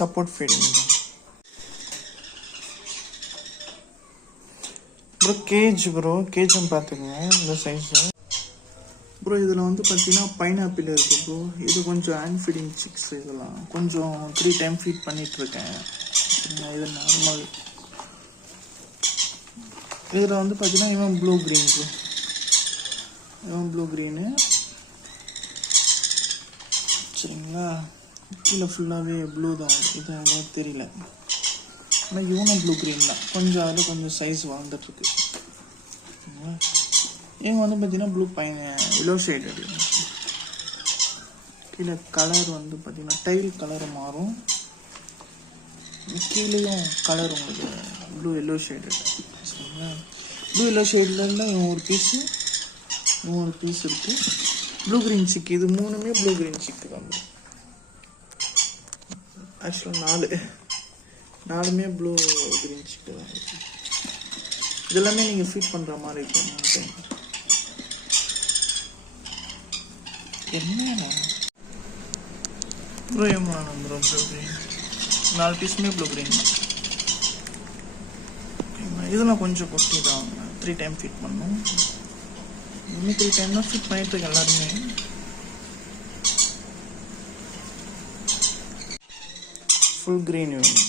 Support feeding bro. கேஜும் பார்த்துக்கங்க இந்த size bro. இதில் வந்து பார்த்தீங்கன்னா பைனாப்பிள் இருக்குது ப்ரோ. இது கொஞ்சம் ஹேண்ட் ஃபீடிங் சிக்ஸ். இதெல்லாம் கொஞ்சம் 3 டைம் ஃபீட் பண்ணிகிட்ருக்கேன். இது நார்மல். இதில் வந்து பார்த்தீங்கன்னா இவன் ப்ளூ க்ரீன் ப்ரோ. இவன் ப்ளூ க்ரீனு சரிங்களா. கீழே ஃபுல்லாகவே ப்ளூ தான். இது அவ்வளோ தெரியல. ஆனால் இவனும் ப்ளூ க்ரீன் தான். கொஞ்சம் அதில் கொஞ்சம் சைஸ் வளர்ந்துட்டுருக்கு. இவங்க வந்து பார்த்தீங்கன்னா ப்ளூ எல்லோ ஷேடு. கீழே கலர் வந்து பார்த்தீங்கன்னா டைல் கலர் மாறும். கீழேயும் கலர் உங்களுக்கு ப்ளூ எல்லோ ஷேடு சரிங்களா. ப்ளூ எல்லோ ஷேடில் இவன் ஒரு பீஸ் இருக்குது. ப்ளூ க்ரீன் சிக்கு. இது 3மே ப்ளூ க்ரீன் சிக்கு தான். ஆக்சுவலாக 4மே ப்ளூ க்ரீன் சிக்கு தான். இதெல்லாமே நீங்கள் ஃபீட் பண்ணுற மாதிரி இருக்கும். என்ன ப்ரோ ப்ரோ ப்ளூ க்ரீன் 4 பீஸுமே ப்ளூ க்ரீன். இதெல்லாம் கொஞ்சம் கொட்டி தான் 3 டைம் ஃபீட் பண்ணணும். இன்னும் 3 டைம் தான் ஃபீட் பண்ணிட்டுருக்கேன் எல்லாருமே. ஃபுல் க்ரீன் வேணும்.